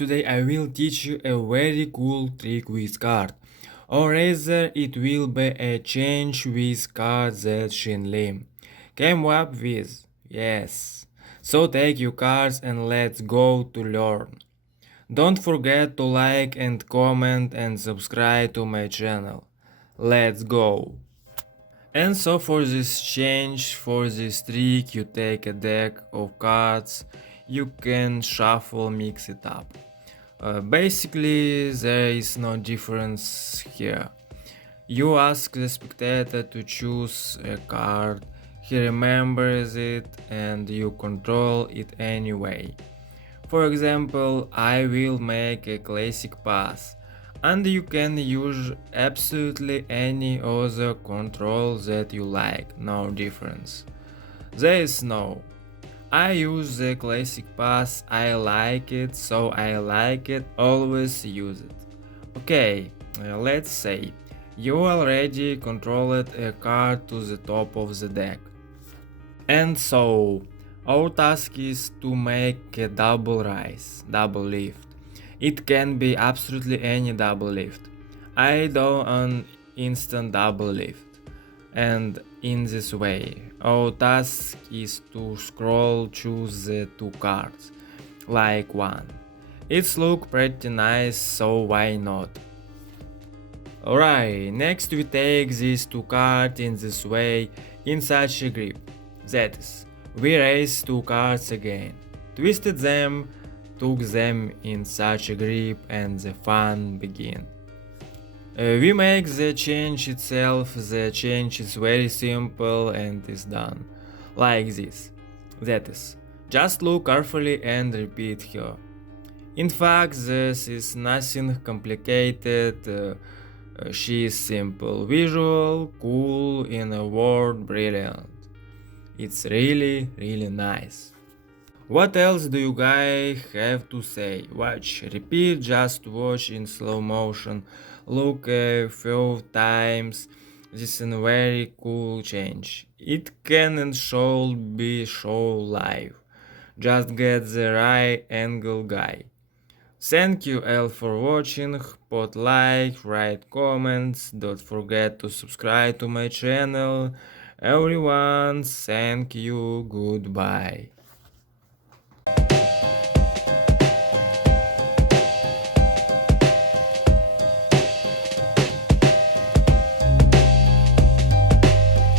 today I will teach you a very cool trick with card. Or rather, it will be a change with card that Shin Lim came up with. Yes. So take your cards and let's go to learn. Don't forget to like and comment and subscribe to my channel. Let's go. And so for this change, for this trick, you take a deck of cards, you can shuffle, mix it up. Basically, there is no difference here. You ask the spectator to choose a card, he remembers it and you control it anyway. For example, I will make a classic pass, and you can use absolutely any other control that you like, no difference. There is no. I use the classic pass, I like it, so I like it, always use it. Okay, let's say you already controlled a card to the top of the deck. And so, our task is to make a double rise, double lift. It can be absolutely any double lift. I do an instant double lift. And in this way, our task is to scroll, choose the two cards, like one. It's look pretty nice, so why not? Alright, next we take these two cards in this way, in such a grip. That is, we raise two cards again, twisted them, took them in such a grip and the fun begin. We make the change itself, the change is very simple and is done. Like this. That is, just look carefully and repeat here. In fact, this is nothing complicated, she is simple, visual, cool, in a word, brilliant. It's really, really nice. What else do you guys have to say? Watch, repeat, just watch in slow motion, look a few times. This is a very cool change. It can and should be shown live. Just get the right angle, guy. Thank you all for watching, put like, write comments, don't forget to subscribe to my channel. Everyone, thank you, goodbye.